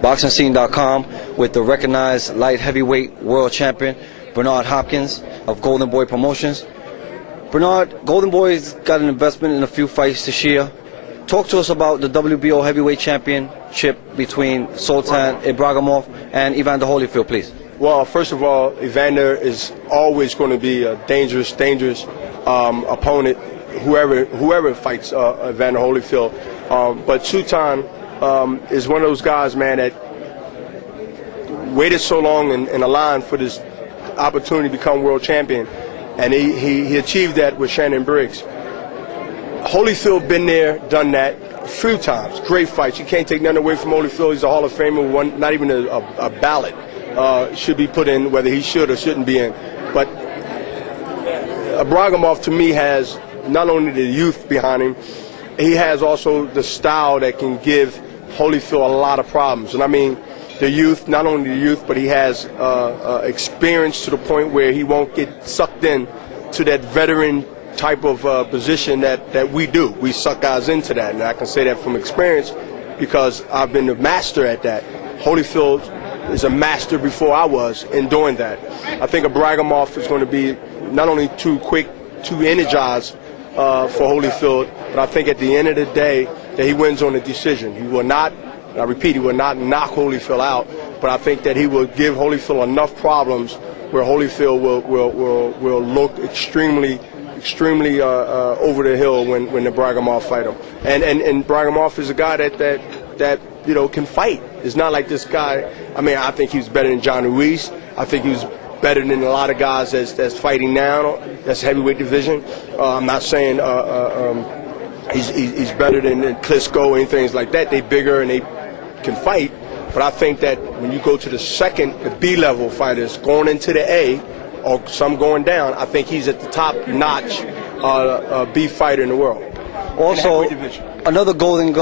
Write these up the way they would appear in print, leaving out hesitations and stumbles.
BoxingScene.com with the recognized light heavyweight world champion, Bernard Hopkins of Golden Boy Promotions. Bernard, Golden Boy's got an investment in a few fights this year. Talk to us about the WBO heavyweight championship between Sultan Ibragimov and Mayeather-Hatton, please. Well, first of all, Evander is always going to be a dangerous opponent, whoever fights Mayeather-Hatton. But Sultan is one of those guys, man, that waited so long in a line for this opportunity to become world champion, and he achieved that with Shannon Briggs. Holyfield been there, done that a few times. Great fights. You can't take nothing away from Holyfield. He's a Hall of Famer. Not even a ballot should be put in, whether he should or shouldn't be in. But Ibragimov, to me, has not only the youth behind him, he has also the style that can give Holyfield a lot of problems. And I mean, the youth, not only the youth, but he has experience to the point where he won't get sucked in to that veteran type of position that we do. We suck guys into that, and I can say that from experience because I've been the master at that. Holyfield is a master before I was in doing that. I think Ibragimov is going to be not only too quick, too energized for Holyfield, but I think at the end of the day that he wins on a decision. He will not, I repeat, he will not knock Holyfield out, but I think that he will give Holyfield enough problems where Holyfield will look extremely over the hill when Ibragimov fight him. And Ibragimov is a guy that you know can fight. It's not like this guy. I mean, I think he's better than John Ruiz. I think he's better than a lot of guys that's fighting now. That's heavyweight division. I'm not saying he's better than Klitschko and things like that. They bigger and they can fight. But I think that when you go to the B-level fighters going into the A, or some going down, I think he's at the top-notch B fighter in the world. Also, another Golden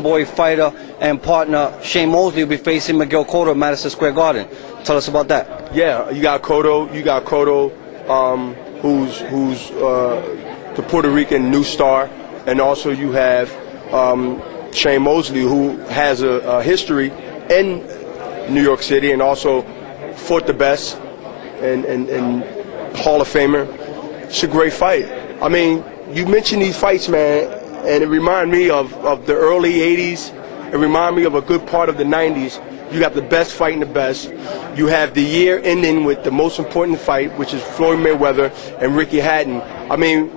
Boy fighter and partner, Shane Mosley, will be facing Mosley-Cotto at Madison Square Garden. Tell us about that. Yeah, you got Cotto, who's the Puerto Rican new star, and also you have Shane Mosley, who has a history in New York City and also fought the best. And Hall of Famer. It's a great fight. I mean, you mentioned these fights, man, and it reminded me of the early 80s. It reminded me of a good part of the 90s. You got the best fighting the best. You have the year ending with the most important fight, which is Floyd Mayweather and Mayeather-Hatton. I mean,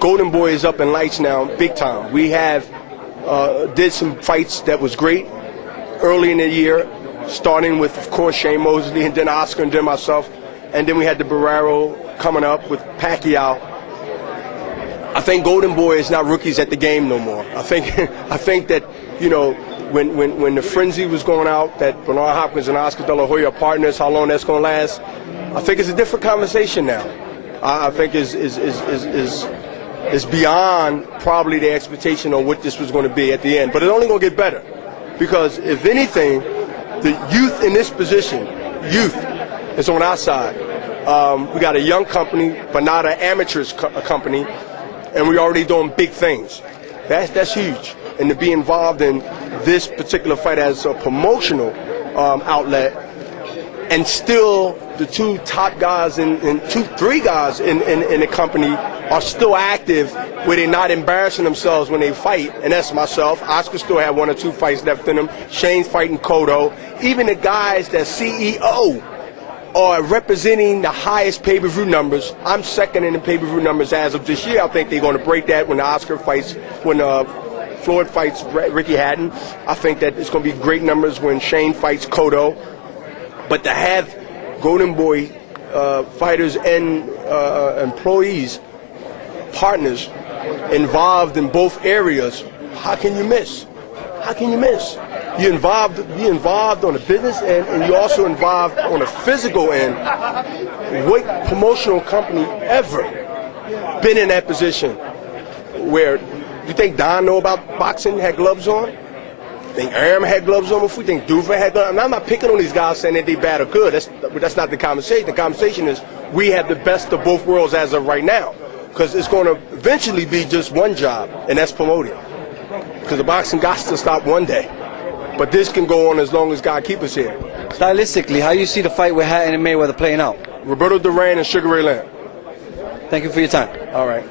Golden Boy is up in lights now, big time. We have did some fights that was great early in the year, starting with, of course, Shane Mosley, and then Oscar, and then myself. And then we had the Barrero coming up with Pacquiao. I think Golden Boy is not rookies at the game no more. I think that, you know, when the frenzy was going out, that Bernard Hopkins and Oscar De La Hoya are partners, how long that's going to last, I think it's a different conversation now. I think is beyond probably the expectation of what this was going to be at the end. But it's only going to get better. Because if anything, the youth in this position, is on our side. We got a young company, but not an amateurish company, and we're already doing big things. That's huge. And to be involved in this particular fight as a promotional outlet, and still the two top guys three guys in the company are still active, where they're not embarrassing themselves when they fight, and that's myself. Oscar still had 1 or 2 fights left in him. Shane's fighting Cotto. Even the guys that CEO are representing the highest pay-per-view numbers. I'm second in the pay-per-view numbers as of this year. I think they're going to break that when Oscar fights, when Floyd fights Mayeather-Hatton. I think that it's going to be great numbers when Shane fights Cotto. But to have Golden Boy fighters and employees, partners involved in both areas, how can you miss? How can you miss? You're involved on the business end, and you're also involved on the physical end. What promotional company ever been in that position where you think Don know about boxing, had gloves on? Think Aram had gloves on before? You think Duva had gloves on? I'm not picking on these guys saying that they bad or good. That's not the conversation. The conversation is we have the best of both worlds as of right now. Because it's going to eventually be just one job, and that's promoting. Because the boxing got to stop one day. But this can go on as long as God keep us here. Stylistically, how you see the fight with Hatton and Mayweather playing out? Roberto Duran and Sugar Ray Leonard. Thank you for your time. All right.